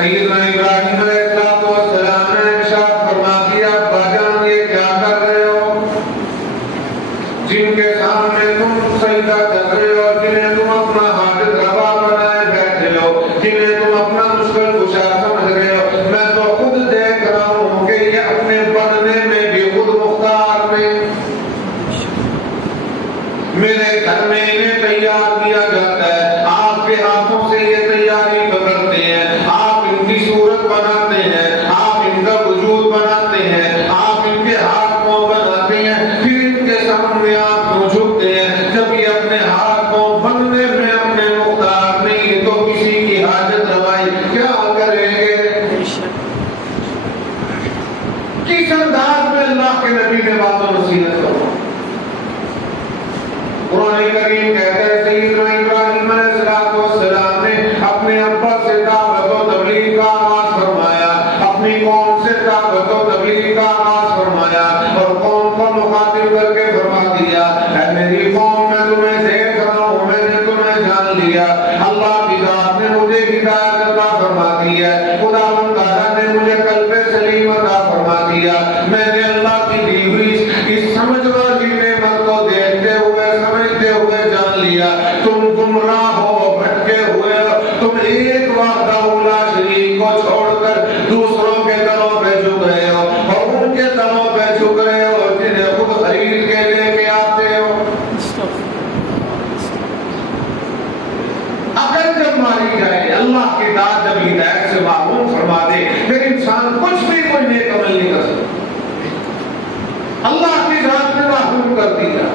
سیدنا ابراہیم علیہ السلام نے ارشاد فرما دیا باجان یہ کیا کر رہے ہو؟ جن کے سامنے تم سجدہ کر رہے ہو، جنہیں تم اپنا حاجت روا بنائے بیٹھے ہو، جنہیں تم اپنا مشکل کشا سمجھ رہے ہو، میں تو خود دیکھ رہا ہوں کہ یہ اپنے بننے میں بھی خود مختار میں میرے گھر میں انہیں تیار کیا جاتا ہے، آپ کے ہاتھوں سے یہ تیاری کرتے ہیں، آپ ان کی صورت بناتے ہیں، آپ ان کا وجود بناتے ہیں، آپ ان کے ہاتھ پاؤں بناتے ہیں، پھر ان کے سامنے آپ کیوں جھکتے ہیں؟ جب یہ اپنے ہاتھ پاؤں بننے میں اپنے مختار نہیں تو کسی کی حاجت روائی کیا کریں گے؟ کس انداز میں اللہ کے نبی نے بات و نصیحت کرو؟ قرآن کریم کہتا ہے سیدنا ابراہیم علیہ السلام نے اپنے ابا سے دعوت و تبلیغ کا آغاز فرمایا، اپنی قوم سے دعوت و تبلیغ کا آغاز فرمایا اور قوم کو مخاطب کر کے فرما دیا اے میری قوم میں تمہیں دیکھ رہا ہوں، میں نے تمہیں جان لیا، اللہ کی ذات نے مجھے ہدایت عطا فرما دی ہے، خداوند تعالیٰ نے مجھے قلب سلیم عطا فرما دیا، میں نے اللہ کی دی ہوئی اس سمجھ والی نعمت کو دیکھتے ہوئے سمجھتے ہوئے جان لیا تم گمراہ ہو، بھٹکے ہوئے ہو، تم ایک وحدہ لا شریک کو چھوڑ کر دوسروں کے دلوں پہ جھک رہے ہو اور ان کے دلوں پہ جھک رہے ہو جنہیں خود خرید کے لے کے آتے ہو۔ اگر جب ماری جائے اللہ کی ذات جب ہدایت سے محروم فرما دے پھر انسان کچھ بھی کوئی نیک عمل نہیں کر سکتا، اللہ کی ذات نے محروم کر دیا۔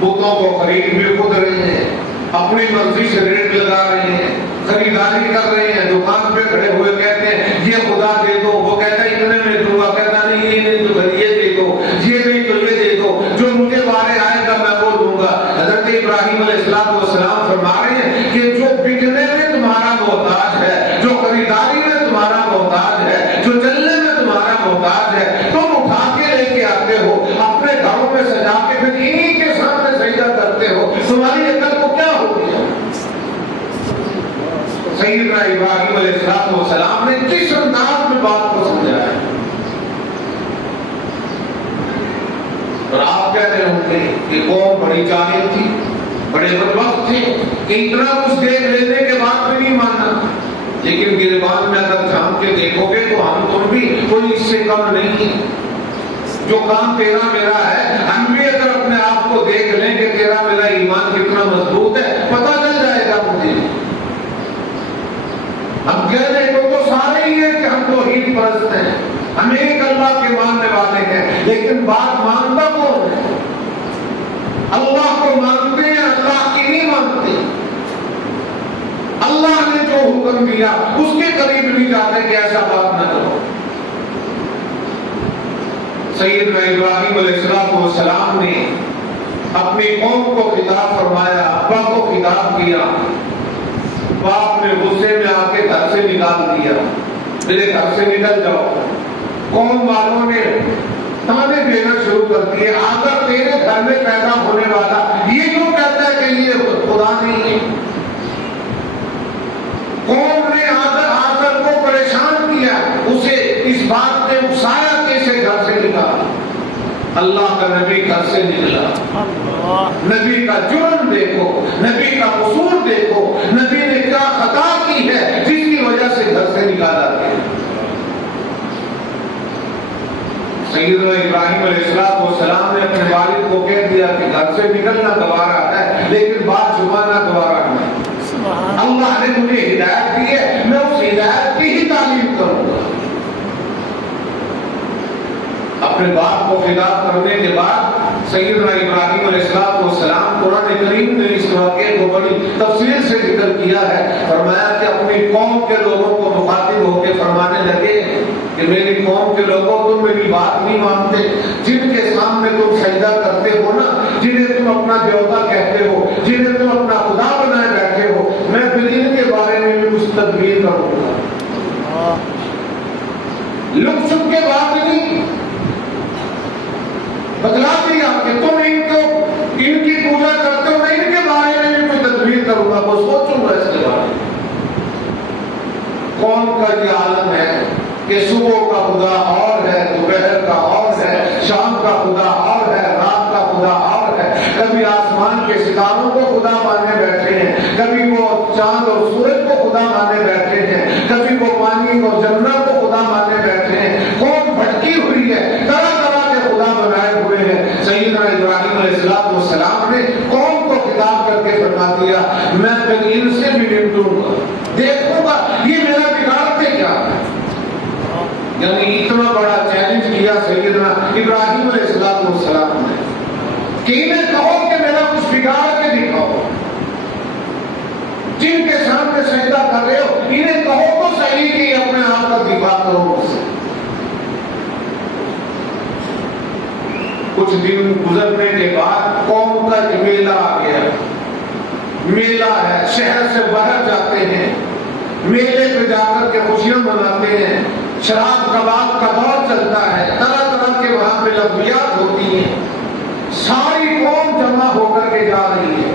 بتوں کو خرید بھی خود رہے ہیں، اپنی مرضی سے ریٹ لگا رہے ہیں، خریداری کر رہے ہیں، دکان پہ کھڑے ہوئے کہتے ہیں یہ خدا دے دو، وہ کہتا ہے اتنے میں دوں گا، کہتا نہیں یہ نہیں تو یہ دے دو، یہ نہیں تو یہ دے دو، جو مجھے بارے آئے گا میں وہ دوں گا۔ حضرت ابراہیم علیہ السلام فرما رہے ہیں کہ جو بکنے میں تمہارا محتاج ہے، جو خریداری میں تمہارا محتاج ہے، جو چلنے میں تمہارا محتاج ہے، تم اٹھا کے لے کے آتے ہو اپنے گھروں میں سجا کے پھر انہی کے سامنے سجدہ کرتے ہو، تمہاری عقل کو کیا ہوتی ہے؟ سیدنا ابراہیم علیہ السلام نے جس انداز میں بات کو سمجھایا ہے، اور آپ کہتے ہوں گے کہ قوم بڑی جاہل تھی، بڑے بدبخت تھے کہ اتنا کچھ دیکھ لینے کے بعد بھی نہیں ماننا، لیکن گریبان میں اگر جھانک کے دیکھو گے تو ہم تم بھی کوئی اس سے کم نہیں ہے۔ جو کام تیرا میرا ہے ہم بھی اگر اپنے آپ کو دیکھ لیں کہ تیرا میرا ایمان کتنا مضبوط ہے پتہ چل جائے گا مجھے۔ ہم کہہ رہے تو سارے ہی ہیں کہ ہم توحید پرست ہیں، ہم ایک اللہ کے ماننے والے ہیں، لیکن بات مانتا کون ہے؟ اللہ کو مانتے ہیں، اللہ کی نہیں مانتے۔ اللہ نے جو حکم دیا اس کے قریب نہیں جاتے کہ ایسا بات نہ کرو۔ سیدنا ابراہیم علیہ السلام نے اپنی قوم کو خطاب فرمایا، ابا کو خطاب کیا، باپ نے غصے میں آ کے گھر سے نکال دیا، میرے گھر سے نکل جاؤ۔ قوم والوں نے تانے دینا شروع کر دیے، اگر تیرے گھر میں پیدا ہونے والا یہ کیوں کہتا ہے کہ یہ خدا نہیں ہے؟ قوم نے آزر کو پریشان کیا، اسے اس بات نے اکسایا کہ اسے گھر سے نکالا۔ اللہ کا نبی گھر سے نکلا، نبی کا جرم دیکھو، نبی کا قصور دیکھو، نبی نے کیا خطا کی ہے جس کی وجہ سے گھر سے نکالا گیا۔ سیدنا ابراہیم علیہ السلام نے اپنے والد کو کہہ دیا کہ گھر سے نکلنا گوارا ہے لیکن بات چھپانا گوارا نہیں۔ اللہ نے مجھے ہدایت دی ہے، میں اس ہدایت کی ہی تعلیم کروں گا۔ اپنے باپ کو خطاب کرنے کے بعد سیدنا ابراہیم علیہ السلام قرآن کریم نے اس واقعے کو بڑی تفصیل سے ذکر کیا ہے، فرمایا کہ اپنی قوم کے لوگوں کو مخاطب ہو کے فرمانے لگے کہ میری قوم کے لوگوں تم میری بات نہیں مانتے، جن کے سامنے تم سجدہ کرتے ہو نا، جنہیں تم اپنا دیوتا کہتے ہو، جنہیں تم اپنا خدا بنائے بیٹھے ہو، میں پھر ان کے بارے میں بھی کچھ تدبیر کروں گا۔ لک چھپ کے بات نہیں بتلا دیا کہ تم ان کی پوجا کرتے ہو، میں ان کے بارے میں بھی کوئی تدبیر کروں گا۔ وہ کہ صبح کا خدا اور ہے، دوپہر کا اور ہے، شام کا خدا اور ہے، رات کا خدا اور ہے۔ کبھی آسمان کے ستاروں کو خدا مانے بیٹھے ہیں، کبھی وہ چاند اور سورج کو خدا مانے بیٹھے ہیں، کبھی وہ پانی اور جنت کو خدا مانے بیٹھے ہیں۔ قوم بھٹکی ہوئی ہے، طرح طرح کے خدا بنائے ہوئے ہیں۔ سیدنا ابراہیم علیہ السلام نے قوم کو خطاب کر کے فرما دیا، میں پھر ان سے بھی نمٹوں گا، دیکھوں گا یہ میرا بگاڑتے کیا ہے۔ یعنی اتنا بڑا چیلنج کیا سیدنا ابراہیم علیہ السلام نے کہ انہیں کہو کہ میرا کچھ بگاڑ کے دکھاؤ، جن کے سامنے سجدہ کر رہے ہو انہیں کہو تو صحیح کہ اپنے آپ کا دفاع کرو مجھ سے۔ کچھ دن گزرنے کے بعد قوم کا ایک میلہ آ گیا، میلہ ہے، شہر سے باہر جاتے ہیں، میلے پہ جا کر کے خوشیاں مناتے ہیں، شراب کباب کا دور چلتا ہے، طرح طرح کے وہاں پہ لغویات ہوتی ہیں، ساری قوم جمع ہو کر کے جا رہی ہے۔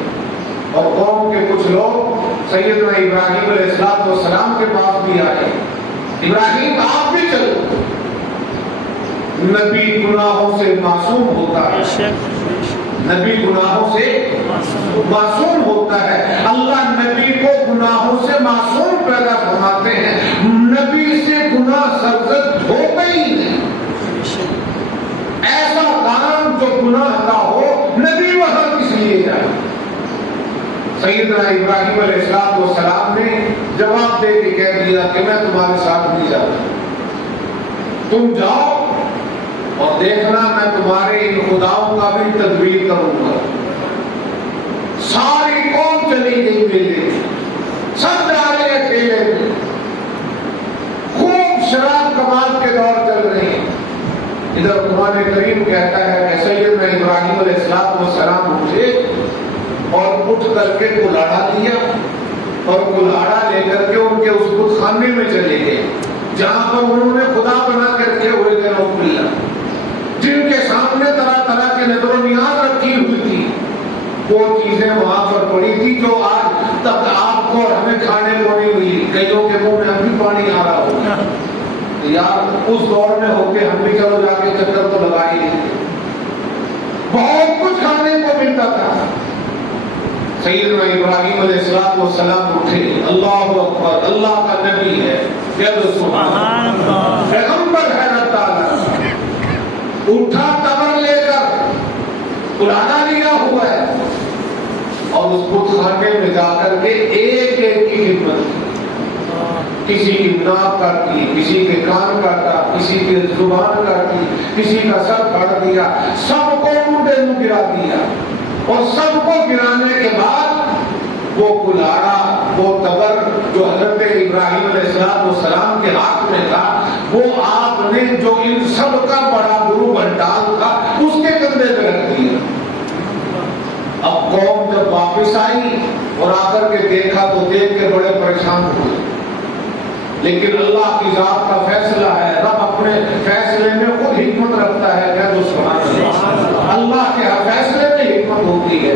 اور قوم کے کچھ لوگ سیدنا ابراہیم علیہ السلام کے پاس بھی آئے، ابراہیم آپ بھی چلو، نبی گناہوں سے معصوم ہوتا ہے، نبی گناہوں سے معصوم ہوتا ہے، اللہ نبی کو گناہوں سے معصوم پیدا فرماتے ہیں، نبی سے گناہ سرزد ہوتا ہی نہیں، ایسا کام جو گناہ کا ہو نبی وہاں کس لیے جائے۔ سیدنا ابراہیم علیہ السلام نے جواب دے کے کہہ دیا کہ میں تمہارے ساتھ نہیں جاتا، تم جاؤ اور دیکھنا میں تمہارے ان خداؤں کا بھی تدبیر کروں گا۔ ساری قوم چلی گئی میلے، سب جا رہے ہیں ٹھیلے میں، خوب شراب کباب کے دور چل رہے ہیں۔ ادھر قرآن کریم کہتا ہے کہ سیدنا ابراہیم علیہ السلام اٹھے اور اٹھ کر کے کلاڑا لیا اور کلاڑا لے کر کے ان کے اس بت خانے میں چلے گئے جہاں پر انہوں نے خدا بنا کے رکھے ہوئے تھے، نعوذ باللہ، جن کے سامنے طرح طرح کی نظر و نیاز رکھی ہوئی تھی، وہ چیزیں وہاں پر پڑی تھی جو آج تک آپ کو اور ہمیں کھانے کو نہیں ملی۔ کئیوں کے منہ میں اب بھی پانی آ رہا ہوگا، یار اس دور میں ہو کے ہم بھی چلو جا کے چکر تو لگائی نہیں، بہت کچھ کھانے کو ملتا تھا۔ سیدنا ابراہیم علیہ السلام اٹھے، اللہ اکبر، اللہ کا نبی ہے، سبحان اللہ، پیغمبر ہے اللہ تعالیٰ، اٹھا تبر لے کر، کلاڑا لیا ہوا ہے، اور اس بت خانے میں جا کر کے ایک ایک کی خدمت کی، کسی کی ناک کاٹی، کسی کے کان کاٹا، کسی کی زبان کاٹی، کسی کا سر پھاڑ دیا، سب کو منڈے میں گرا دیا، اور سب کو گرانے کے بعد وہ کلاڑا، وہ تبر جو حضرت ابراہیم علیہ السلام کے ہاتھ میں تھا، وہ آپ نے جو ان سب کا بڑا گرو بنٹال تھا اس کے کندھے پہ رکھ دیا۔ اب قوم جب واپس آئی اور آ کر کے دیکھا تو دیکھ کے بڑے پریشان ہوئے، لیکن اللہ کی ذات کا فیصلہ ہے، رب اپنے فیصلے میں خود حکمت رکھتا ہے، کہہ دو سبحان اللہ، اللہ کے فیصلے میں حکمت ہوتی ہے۔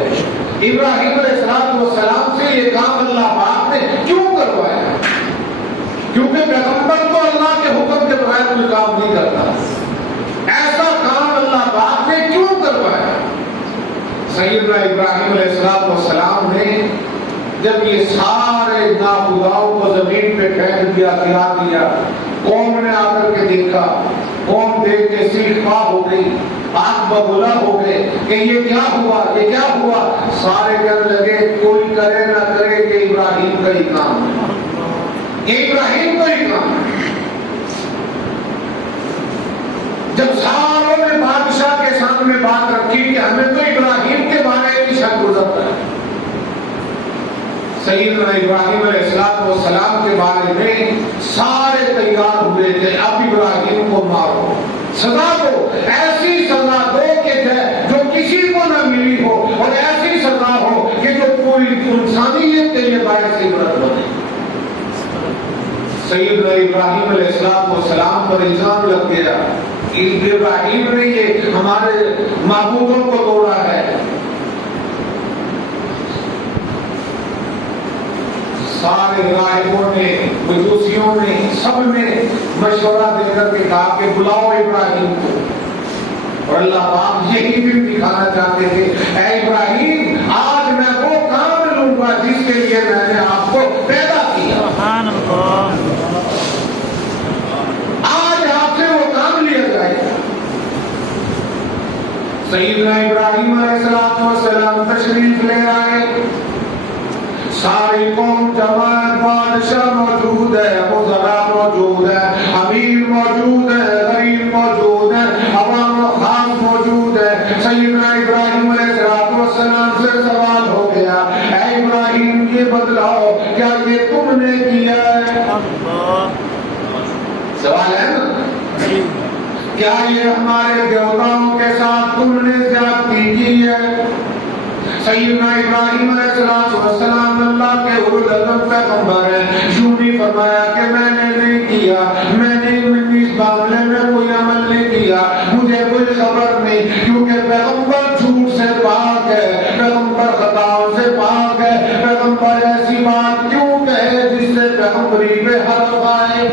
ابراہیم علیہ السلام سے یہ کام اللہ پاک نے کیوں کروایا؟ کیونکہ پیغمبر تو اللہ کے حکم کے بغیر کوئی کام نہیں کرتا، ایسا کام اللہ پاک نے کیوں کروایا؟ سیدنا ابراہیم علیہ السلام نے جب یہ سارے ناخداؤں کو زمین پہ پھینک دیا، گرا دیا، قوم نے آ کر کے دیکھا، قوم دیکھ کے سیخ پا ہو گئی، آگ ببولا ہو گئے کہ یہ کیا ہوا، یہ کیا ہوا؟ سارے کہنے لگے کوئی کرے نہ کرے کہ ابراہیم کا ہی کام ہے، یہ ابراہیم کا ہی کام ہے۔ جب ساروں نے بادشاہ کے سامنے بات رکھی کہ ہمیں تو ابراہیم کے بارے میں شک گزرتا ہے، سیدنا ابراہیم علیہ السلام کے بارے میں سارے تیار ہوئے تھے، اب ابراہیم کو مارو، سزا دو، ایسی سزا دو کہ جو کسی کو نہ ملی ہو، اور ایسی سزا ہو کہ جو پوری انسانیت کے لیے باعث عبرت بنے۔ سیدنا ابراہیم علیہ السلام پر الزام لگ گیا، ابراہیم نے یہ ہمارے معبودوں کو توڑا ہے۔ سارے راہبوں نے، مجوسیوں نے، سب نے مشورہ دے کر کے کہا کہ بلاؤ ابراہیم کو، اور اللہ پاک یہی بھی دکھانا چاہتے تھے، اے ابراہیم آج میں وہ کام لوں گا جس کے لیے میں نے آپ کو پیدا کیا، سبحان اللہ، آج آپ سے وہ کام لیا جائے گا۔ سیدنا ابراہیم علیہ السلام تشریف لے آئے، ساری قوم جمع ہے، بادشاہ موجود ہے، وزراء موجود ہے، امیر موجود ہے، غریب موجود ہے، عوام و خاص موجود ہے۔ سیدنا ابراہیم علیہ السلام سے سوال ہو گیا، اے ابراہیم یہ بتلاؤ کیا یہ تم نے کیا ہے؟ سوال ہے نا، کیا یہ ہمارے دیوتاؤں کے ساتھ تم نے زیادتی کی ہے؟ سیدنا ابراہیم علیہ السلام اللہ کے اولو العزم پیغمبر ہیں، یوں نہیں فرمایا کہ میں نے نہیں کیا، میں نے اس معاملے میں کوئی عمل نہیں کیا، مجھے کوئی خبر نہیں، کیونکہ پیغمبر جھوٹ سے پاک ہے، پیغمبر خطاؤں سے پاک ہے، پیغمبر ایسی بات کیوں کہے جس سے پیغمبری پہ حرف آئے۔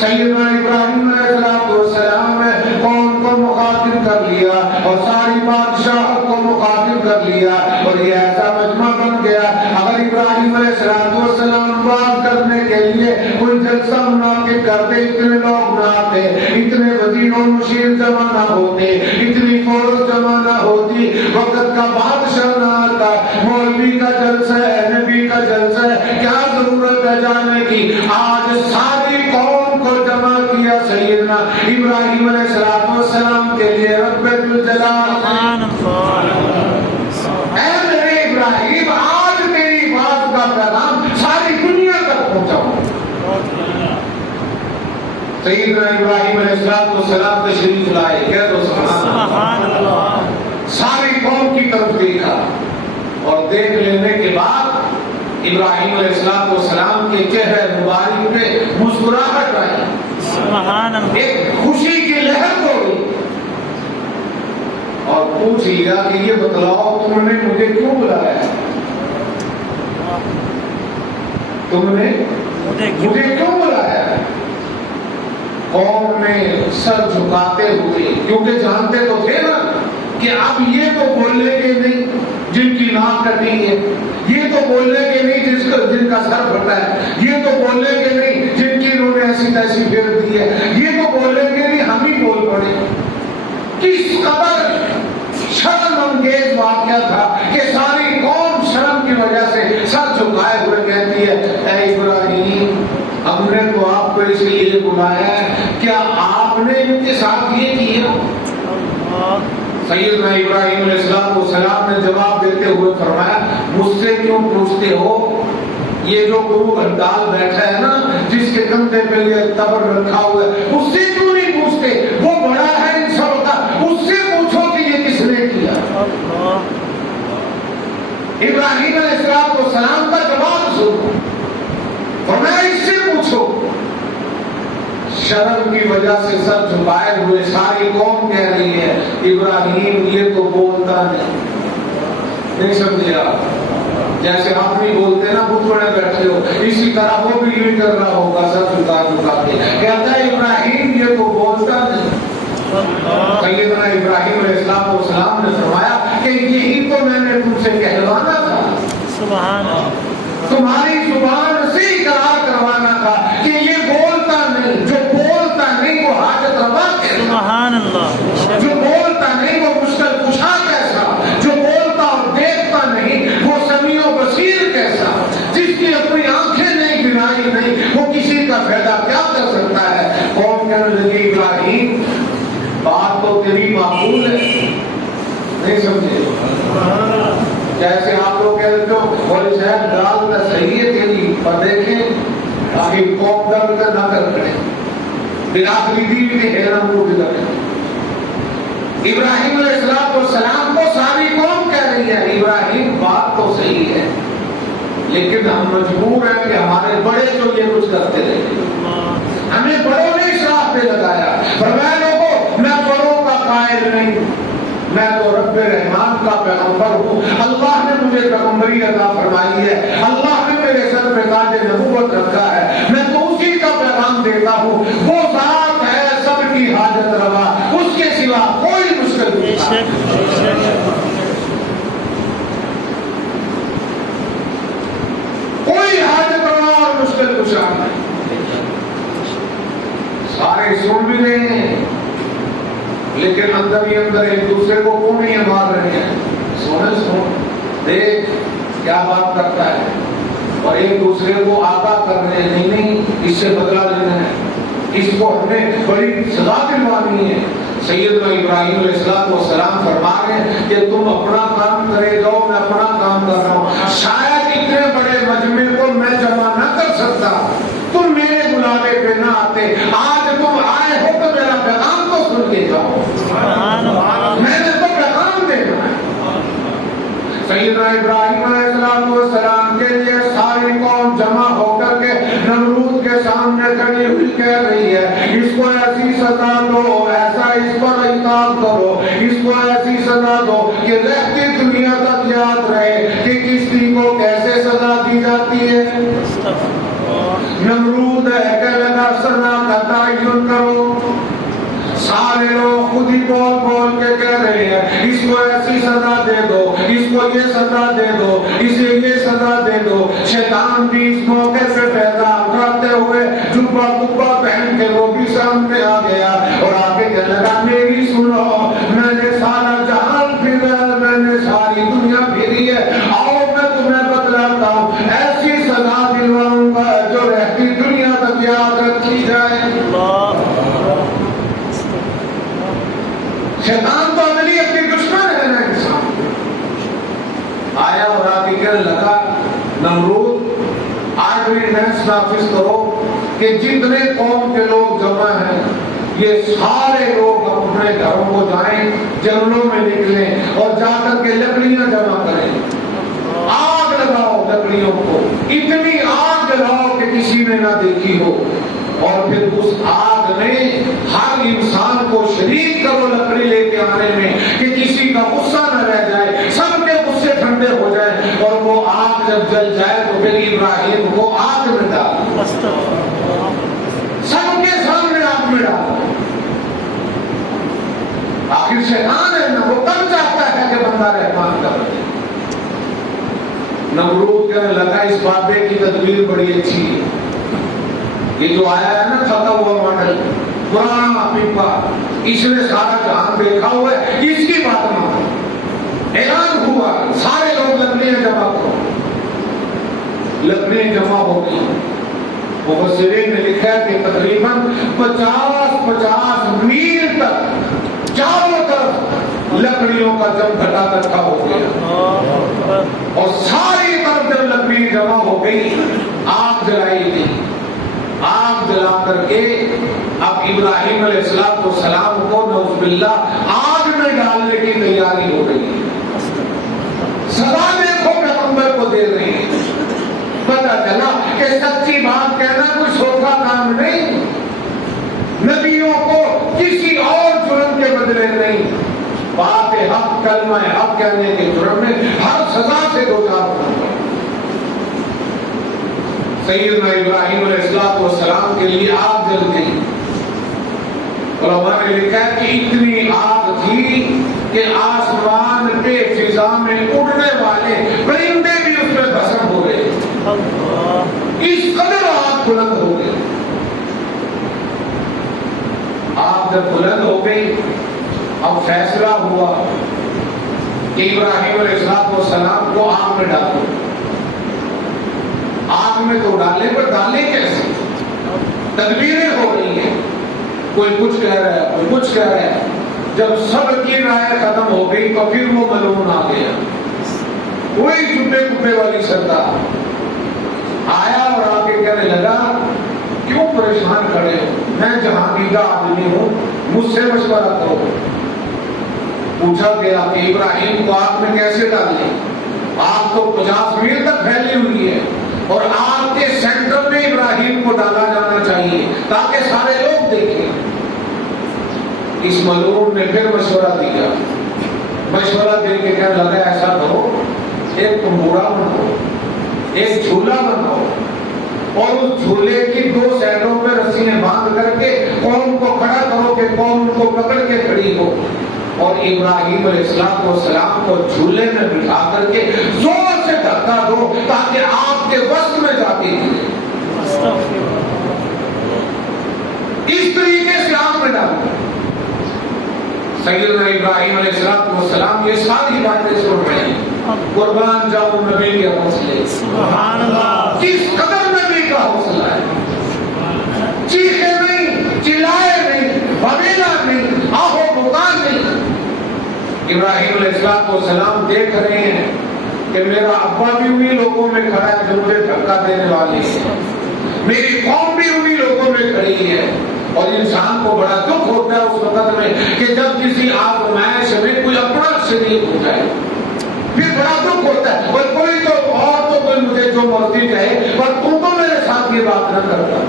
سیدنا ابراہیم علیہ السلام نے قوم کو مخاطب کر لیا اور ساری بادشاہ کو مخاطب کر لیا، اور یہ ایسا مجمع بن گیا۔ اگر ابراہیم علیہ السلام بات کرنے کے لیے کوئی جلسہ منعقد کرتے، اتنے لوگ نہ آتے، اتنے وزیر و مشیر جمع نہ ہوتے، اتنی فورس جمع نہ ہوتی، وقت کا بادشاہ نہ آتا، مولوی کا جلسہ ہے، نبی کا جلسہ ہے، کیا ضرورت ہے جانے کی؟ آج ساری قوم کو جمع کیا سیدنا ابراہیم علیہ السلام کے لیے رب الجلال، اے میرے ابراہیم آج تیری بات کا پیغام ساری دنیا تک پہنچاؤں۔ سیدنا ابراہیم علیہ السلام تشریف لائے، کہہ دو سبحان اللہ۔ ساری قوم کی طرف دیکھا اور دیکھ لینے کے بعد ابراہیم علیہ السلام کے چہرے مبارک پہ مسکراہٹ آئی، سبحان اللہ، ایک خوشی کی لہر دوڑی، اور پوچھ لیا کہ یہ بتلاؤ تم نے مجھے کیوں بلایا ہے؟ تم نے مجھے کیوں بلایا ہے؟ قوم نے سر جھکاتے ہوئے، کیونکہ جانتے تو تھے نا کہ اب یہ تو بولنے کے نہیں جن کی ناک کٹی ہے، یہ تو بولنے کے نہیں جن کا سر پھٹا ہے، یہ تو بولنے کے نہیں جن کی انہوں نے ایسی تیسی پھیر دی ہے، یہ تو بولنے کے نہیں ہم ہی بول پڑے۔ کس قدر شرم انگیز واقعہ تھا کہ ساری قوم شرم کی وجہ سے سر جھکائے ہوئے کہتی ہے، اے ابراہیم ہم نے تو آپ کو اس لیے بلایا ہے، کیا آپ نے ان کے ساتھ یہ کیا؟ سیدنا ابراہیم علیہ السلام نے جواب دیتے ہوئے فرمایا، مجھ سے کیوں پوچھتے ہو؟ یہ جو گرو گھنٹال بیٹھا ہے نا، جس کے کندھے پہ یہ تبر رکھا ہوا ہے، اس سے کیوں نہیں پوچھتے؟ وہ بڑا ہے ان سب کا، اس سے پوچھو کہ یہ کس نے کیا۔ ابراہیم علیہ السلام کا جواب سنو، فرمایا اس سے پوچھو۔ شرم کی وجہ سے سر جھکائے ہوئے ساری قوم کہہ رہی ہے، ابراہیم یہ تو بولتا نہیں سمجھے آپ؟ جیسے آپ نہیں بولتے نا، بھٹوڑے بیٹھے ہو، اسی طرح وہ بھی یوں کر رہا ہوگا سر جھکا کے، کہتا ہے ابراہیم یہ تو بولتا نہیں۔ سیدنا ابراہیم علیہ السلام نے فرمایا کہ یہی تو میں نے تم سے کہلوانا تھا، سبحان اللہ، تمہاری زبان سے اقرار کروانا تھا کہ یہ بولتا نہیں، جو بولتا نہیں وہ حاجت روا کیسا، سبحان اللہ، جو بولتا نہیں وہ مشکل کشا کیسا، جو بولتا اور دیکھتا نہیں وہ سمیع و بصیر کیسا، جس کی اپنی آنکھیں نہیں گنائی نہیں وہ کسی کا فائدہ کیا کر سکتا ہے۔ قوم کہنے لگی ابراہیم بات تو تیری معقول ہے، نہیں سمجھے؟ جیسے آپ لوگ کہتے ہو بولے صاحب دال کا صحیح ہے تیری، پر دیکھیں آخر قوم کا بھی نہ کر کرے برادری دی بھی حیران کو بھی کرے۔ ابراہیم علیہ السلام کو ساری قوم کہہ رہی ہے، ابراہیم بات تو صحیح ہے لیکن ہم مجبور ہیں کہ ہمارے بڑے جو یہ کچھ کرتے رہے، ہمیں بڑوں نے شراف پہ لگایا، فرمایا لوگوں میں بڑوں کا قائل نہیں، میں تو رب رحمان کا پیغمبر ہوں، اللہ نے مجھے پیغمبری عطا فرمائی ہے، اللہ نے میرے سر پہ تاج نبوت رکھا ہے، میں تو اسی کا پیغام دیتا ہوں، وہ ذات ہے سب کی حاجت روا، اس کے سوا کوئی مشکل بے نہیں تھا۔ شک بے شک کوئی حاجت روا اور مشکل کشا نہیں، سارے سن بھی رہے ہیں لیکن اندر ہی اندر ایک دوسرے کو کیوں نہیں مار رہے ہیں؟ سن دیکھ کیا بات کرتا ہے، اور ایک دوسرے کو آگاہ کر رہے ہیں، نہیں اس سے بدلہ لینا ہے، اس کو ہمیں بڑی سزا دلوانی ہے۔ سیدنا ابراہیم علیہ السلام فرما رہے ہیں کہ تم اپنا کام کرے جاؤ، میں اپنا کام کر رہا ہوں، شاید اتنے بڑے مجمع کو میں جمع نہ کر سکتا، تم میرے بلانے پہ نہ آتے، آج تم آئے ہو تو میرا پیغام تو سن کے جاؤ، سبحان اللہ میں نے تو پیغام دینا ہے۔ سیدنا ابراہیم علیہ السلام کے لیے ساری قوم جمع ہو کر کے نمرود کے سامنے کھڑی ہوئی کہہ رہی ہے اس کو ایسی سزا دو، ایسا اس پر عقاب کرو، اس کو ایسی سزا دو کہ رہتی دنیا تک یاد رہے کہ کسی کو کیسے سزا دی جاتی ہے۔ نمرود ہے کہ لگا سزا کا تعین کرو، سارے لوگ خود ہی بول بول کے کہہ رہے ہیں اس کو ایسی سزا دے دو، اس کو یہ سزا دے دو، اسے یہ سزا دے دو۔ شیطان بھی اس موقع سے پیدا اٹھاتے ہوئے جبہ کبہ پہن کے وہ بھی سامنے آ گیا اور آگے کہنے لگا میری سنو، میں نے سارا جہان پھرا، میں نے ساری دنیا پھری ہے، آؤ میں تمہیں بتلاتا ہوں، ایسی سزا دلواؤں گا جو رہتی دنیا تک یاد رکھی جائے۔ شیطان تو عملی اپنی دشمن ہے نا انسان۔ آیا اور آگے کہنے لگا نمرود آج بھی نیس نافذ کرو کہ جتنے قوم کے لوگ جمع ہیں یہ سارے لوگ اپنے گھروں کو جائیں، جنگلوں میں نکلیں اور جا کر کے لکڑیاں جمع کریں، آگ لگاؤ لکڑیوں کو، اتنی آگ جلاؤ کہ کسی نے نہ دیکھی ہو، اور پھر اس آگ میں ہر انسان کو شریک کرو لکڑی لے کے آنے میں کہ کسی کا غصہ نہ رہ جائے، سب کے غصے ٹھنڈے ہو جائیں، اور وہ آگ جب جل جائے تو پھر ابراہیم کو آگ میں ڈال، سب کے سامنے آگ میں ڈال۔ آخر شیطان ہے نا، وہ کب چاہتا ہے کہ بندہ رحمان کا بنے۔ نمرود کہنے لگا اس بابے کی تدبیر بڑی اچھی ہے، یہ جو آیا ہے نا تھکا ہوا ماڈل پرانا پیپا، اس نے سارا جہان دیکھا ہوا ہے، اس کی بات مانو۔ اعلان ہوا سارے لوگ لکڑیاں جمع کرو، لکڑیاں جمع ہو گئی۔ مفسرین نے لکھا ہے کہ تقریباً 50 میل تک چاروں طرف لکڑیوں کا جم گھٹا اکٹھا ہو گیا، اور ساری طرف جب لکڑی جمع ہو گئی آگ جلائی گئی۔ آگ جلا کر کے اب ابراہیم علیہ السلام کو نعوذ باللہ آگ میں ڈالنے کی تیاری ہو رہی ہے۔ سزا دیکھو پیغمبر کو دے رہی ہے۔ پتہ چلا کہ سچی بات کہنا کوئی سوکھا کام نہیں، نبیوں کو کسی اور جرم کے بدلے نہیں، بات حق کلمہ حق کہنے کے جرم میں ہر سزا سے دوچار ہونا۔ سیدنا ابراہیم علیہ السلام کے لیے آگ جل گئی۔ علماء نے لکھا ہے کہ اتنی آگ تھی کہ آسمان پہ فضا میں اڑنے والے پرندے بھی اس میں بھسم ہو گئے، اس قدر آگ بلند ہو گئی۔ آگ جب بلند ہو گئی اب فیصلہ ہوا کہ ابراہیم علیہ السلام کو آگ میں ڈالو۔ آگ میں تو ڈالے پر ڈالے کیسے؟ تدبیریں ہو رہی ہیں، کوئی کچھ کہہ رہا ہے کوئی کچھ کہہ رہا ہے۔ جب سب کی رائے ختم ہو گئی تو پھر وہ ملعون آ گیا، وہی چپے کپے والی سردار آیا اور آگے کہنے لگا کیوں پریشان کھڑے ہو، میں جہانگیردہ آدمی ہوں، مجھ سے مشورہ کرو۔ پوچھا گیا کہ ابراہیم کو آگ میں کیسے ڈالیں؟ آگ تو 50 میل تک پھیلی ہوئی ہے، اور آگ کے سینٹر میں ابراہیم کو ڈالا جانا چاہیے تاکہ سارے لوگ دیکھیں۔ اس ملعون نے پھر مشورہ دیا، مشورہ دے کے کہنے لگا ایسا کرو، ایک تمبورا بناؤ، ایک جھولا بناؤ، اور اس جھولے کی 2 سائڈوں پہ رسیاں باندھ کر کے قوم کو کھڑا کرو کہ قوم ان کو پکڑ کے کھڑی ہو، اور ابراہیم علیہ السلام کو جھولے میں بٹھا کر کے زور سے دھکا دو تاکہ آپ کے وسط میں جاتی گرے۔ اس طریقے سے آپ میں ڈالو۔ سیدنا ابراہیم علیہ السلام یہ ساری باتیں سن رہے ہیں۔ قربان جاؤ نبی کے حوصلے، سبحان اللہ، کس قدر نبی کا حوصلہ ہے، چیخے نہیں، چلائے نہیں، بھویلا نہیں، آہو بکار نہیں۔ ابراہیم علیہ السلام دیکھ رہے ہیں کہ میرا ابا بھی انہی لوگوں میں کھڑا ہے جو مجھے دھکا دینے والے ہیں، میری قوم بھی انہی لوگوں میں کھڑی ہے۔ اور انسان کو بڑا دکھ ہوتا ہے اس وقت میں کہ جب کسی آزمائش میں کوئی اپنا شریک ہو جائے، پھر بڑا دکھ ہوتا ہے، اور کوئی تو اور تو کوئی مجھے جو مرضی کہے پر تم تو میرے ساتھ یہ بات نہ کرتا۔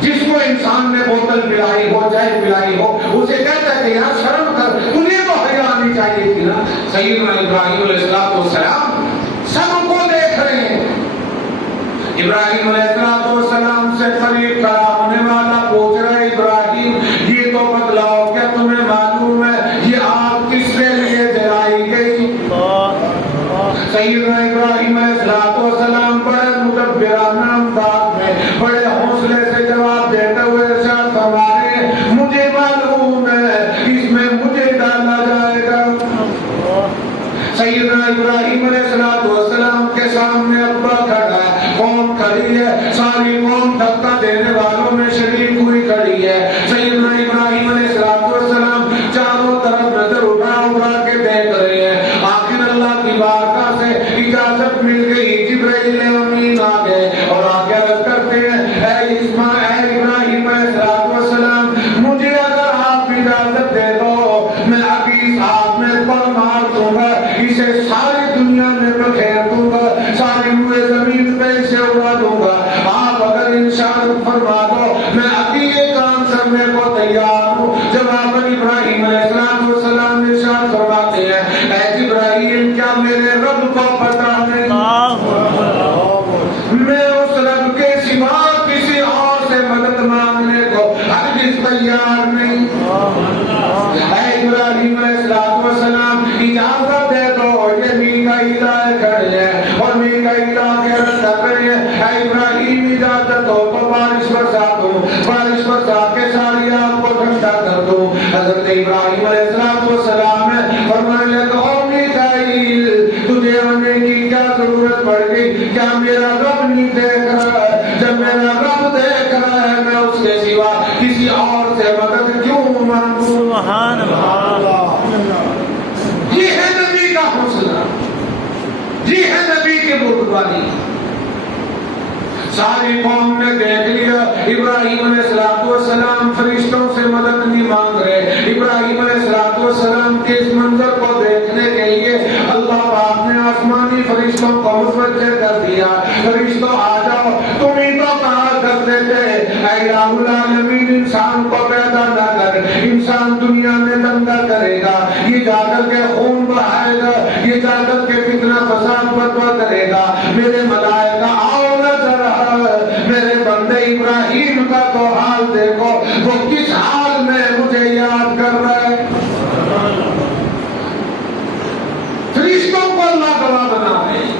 جس کو انسان نے بوتل پلائی ہو، چائے پلائی ہو، اسے کہتا ہے کہ یار شرم کر، تجھے تو حیا آنی چاہیے تھی نا۔ سیدنا ابراہیم علیہ السلام سب کو دیکھ رہے ہیں۔ ابراہیم علیہ السلام سے قریب کھڑا ہونے والا پوچھ رہا ہے، ابراہیم یہ تو بتلاؤ کیا تمہیں معلوم ہے یہ آگ کس کے لیے جلائی گئی؟ سیدنا ابراہیم علیہ السلام بڑے مدبرانہ انداز میں بڑے حوصلے سے جواب دیتے ہوئے ارشاد فرما رہے ہیں، مجھے معلوم ہے اس میں مجھے ڈالا جائے گا۔ سیدنا ابراہیم علیہ السلام کے سامنے ابا کھڑا ہے، قوم کھڑی ہے، ساری قوم دھکا دینے والوں میں شریک ہوئی کھڑی ہے۔ سیدنا ابراہیم علیہ السلام چاروں طرف نظر اٹھا کے دیکھ رہے ہیں۔ آخر اللہ کی بارگاہ سے اجازت مل گئی، جبرائیل امین آ گئے اور آگے عرض کرتے ہیں، اے ابراہیم علیہ السلام مجھے اگر آپ اجازت دے دو میں ابھی اس آگ میں پر مار دوں گا، اسے ساری دنیا میں بکھیر دوں گا، ساری روئے زمین پہ اسے اڑا دوں گا۔ آپ اگر انشاءاللہ فرما دو میں ابھی یہ کام کرنے کو تیار ہوں۔ جواب ابراہیم علیہ السلام ارشاد فرماتے ہیں، اے جبرائیل کیا میرے رب کو پتہ نہیں میں اس رب کے سوا کسی اور سے مدد مانگنے کو ہرگز تیار نہیں۔ اے ابراہیم علیہ السلام اجازت دے دو، یہ میکائیل کھڑے ہیں اور میکائیل کے رد کر رہے ہیں، اے ابراہیم اجازت دو تو بارش برسا دوں، بارش برسا کے ساری آگ کو ٹھنڈا کر دوں۔ حضرت ابراہیم علیہ السلام نے فرمایا کہ او میکائیل تجھے آنے کی کیا ضرورت پڑ گئی؟ کیا میرا رب نہیں دیکھ رہا ہے؟ جب میرا رب دیکھ رہا ہے میں اس کے سوا کسی اور سے مدد کیوں مانگوں؟ سبحان اللہ، یہ ہے نبی کا حوصلہ، یہ ہے نبی کی بردباری۔ ساری قوم نے دیکھ لیا ابراہیم علیہ السلام فرشتوں سے مدد نہیں مانگ رہے۔ ابراہیم علیہ السلام کے اس منظر کو دیکھنے کے لیے اللہ پاک نے آسمانی فرشتوں کو متوجہ کر دیا، فرشتوں آ جاؤ، تم ہی تو کہا کرتے تھے اے الہ العالمین انسان کو پیدا نہ کر، انسان دنیا میں دنگا کرے گا، یہ جا کر کے خون بہائے گا، یہ جا کر کے فتنہ فساد برپا کرے گا۔ میرے ملائکہ آؤ نہ ذرا میرے بندے ابراہیم کا تو حال دیکھو، وہ کس حال میں مجھے یاد کر رہا ہے۔ فرشتوں کو اللہ گواہ بنا رہے ہیں۔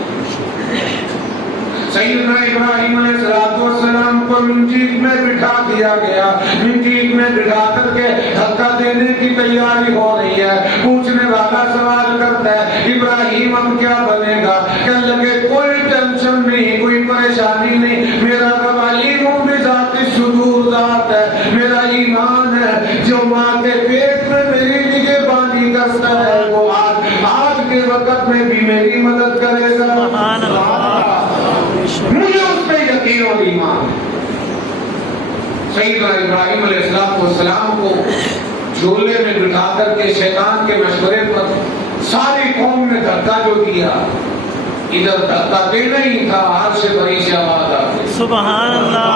سیدنا ابراہیم علیہ السلام کو منجیل میں بٹھا دیا گیا، منجیل میں بٹھا کر کے دھکا دینے کی تیاری ہو رہی ہے۔ پوچھنے والا سوال کرتا ہے ابراہیم اب کیا بنے گا؟ کہنے لگے کوئی ٹینشن نہیں، کوئی پریشانی نہیں، میرا رب علیم بذات الصدور ذات ہے، میرا ایمان ہے جو ماں کے پیٹ میں میری نگہبانی کرتا ہے وہ آج کے وقت میں بھی میری مدد کرے گا۔ سبحان اللہ، مجھے اس پہ یقین اور ایمان ہے۔ سیدنا ابراہیم علیہ السلام کو جھولے میں بٹھا کر کے شیطان کے مشورے پر ساری قوم نے دھکا جو دیا، ادھر دھکا دینا ہی تھا، عرش بری سے آواز آتی، سبحان اللہ،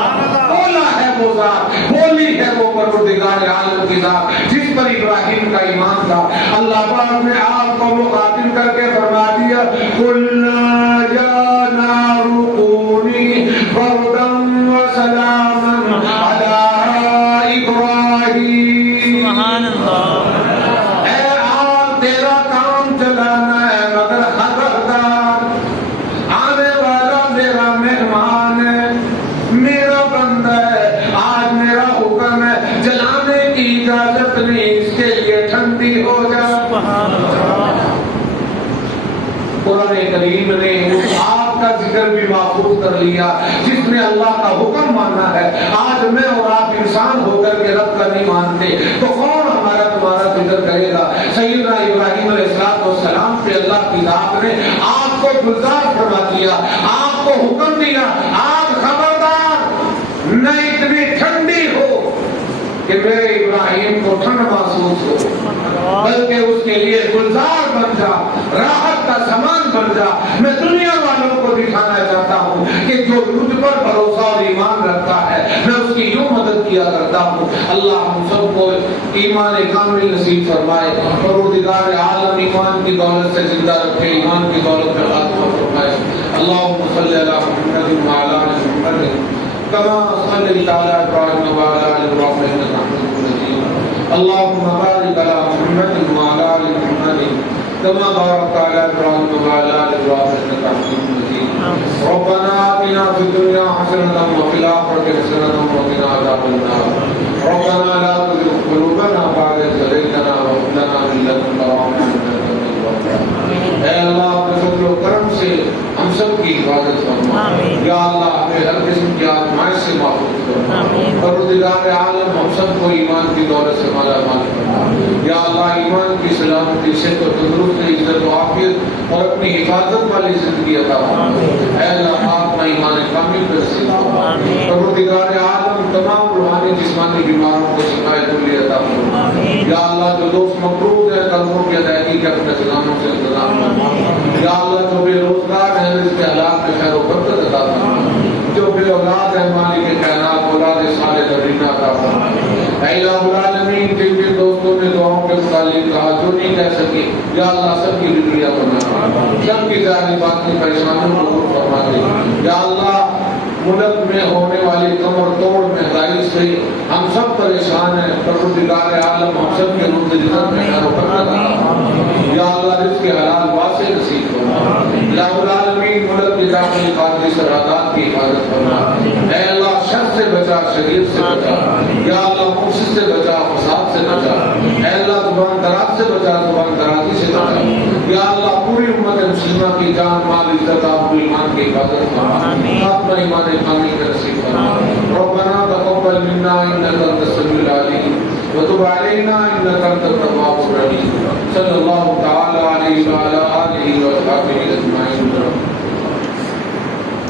بولا ہے وہ ذات، بولی ہے وہ پروردگار عالم کی ذات جس پر ابراہیم کا ایمان تھا۔ اللہ پاک نے آپ کو مخاطب کر کے فرما دیا قُلْنَا يَا نَارُ كُونِي بَرْدًا قرآن کریم نے اس آپ کا ذکر بھی محفوظ کر لیا جس نے اللہ کا حکم مانا ہے. آج میں اور آپ انسان ہو کر کے رب کا نہیں مانتے تو کون ہمارا تمہارا ذکر کرے گا؟ سیدنا ابراہیم علیہ السلام پہ اللہ کی ذات نے آگ کو گلزار فرما دیا, آگ کو حکم دیا, آگ خبردار نہ اتنی ٹھنڈی ہو کہ میرے ابراہیم کو ٹھنڈ محسوس ہو, بلکہ اس کے لیے گلزار بن جا, راحت کا سامان بن جا. میں دنیا والوں کو دکھانا چاہتا ہوں کہ جو مجھ پر بھروسہ اور ایمان رکھتا ہے میں اس کی یوں مدد کیا کرتا ہوں. اللہ ہم سب کو ایمان کامل نصیب فرمائے, پروردگار عالم ایمان کی دولت سے زندہ رکھے, ایمان کی دولت میں خاتمہ فرمائے. اللہم صلی علی محمد وعلی آل محمد كما صليت على ابراهيم وعلى ال ابراهيم انك حميد مجيد. اللهم بارك على محمد وعلى ال محمد كما باركت على ابراهيم وعلى ال ابراهيم انك حميد مجيد. ربنا آتنا في الدنيا حسنة وفي الآخرة حسنة وقنا عذاب النار. ربنا لا تزغ قلوبنا بعد إذ هديتنا وهب لنا من لدنك رحمة إنك أنت الوهاب. اے اللہ اپنے فضل و کرم سے ہم سب کی حفاظت فرما. یا اللہ ہمیں ہر قسم کی آزمائش سے محفوظ فرما. پروردگار عالم ہم سب کو ایمان کی دولت سے مالا مال فرما. یا اللہ ایمان کی سلامتی سے تو تندرستی, عزت و عافیت اور اپنی حفاظت والی زندگی عطا فرما. اے اللہ آپ نے ایمان کامل پر نصیب فرما. پروردگار عالم تمام روحانی جسمانی بیماروں کو شفائے کلی عطا فرما. یا اللہ جو دوست مقروض ہیں قرضوں کی ادائیگی کے اپنے خزانوں سے انتظام فرما. یا اللہ جو بے روزگار ہیں اس کے حالات میں خیر و برکت عطا فرما. جو بے اولاد ہیں مالک کائنات اولاد صالح نبینا عطا فرما. اے الہ العالمین جن جن دوستوں نے دعاؤں کے متعلق کہا جو نہیں کہہ سکے یا اللہ سب کی زندگیاں بنا, سب کی ظاہری باطنی پریشانیوں کو دور فرما دے. یا اللہ ملک میں ہونے والی کمر توڑ مہنگائی سے ہم سب پریشان ہیں. پروردگار عالم ہم سب کے روز رزق میں خیر و برکت عطا فرما. یا اللہ رزق حلال واسع نصیب فرما. الہ العالمین ملک کی داخلی خارجی سرحدات کی حفاظت فرما. اے اللہ شر سے بچا, شریر سے بچا. یا اللہ مفسد سے بچا, فساد سے بچا. اے اللہ زبان دراز سے بچا, زبان درازی سے بچا. یا اللہ پوری امت مسلمہ کی جان مال عزت آبرو ایمان کی حفاظت فرما. اپنا ایمان کامل کا نصیب فرما. ربنا تقبل منا انك انت السميع العليم وتب علينا انك انت التواب الرحيم. صلی اللہ تعالی علیہ وعلى آلہ وصحبہ اجمعین.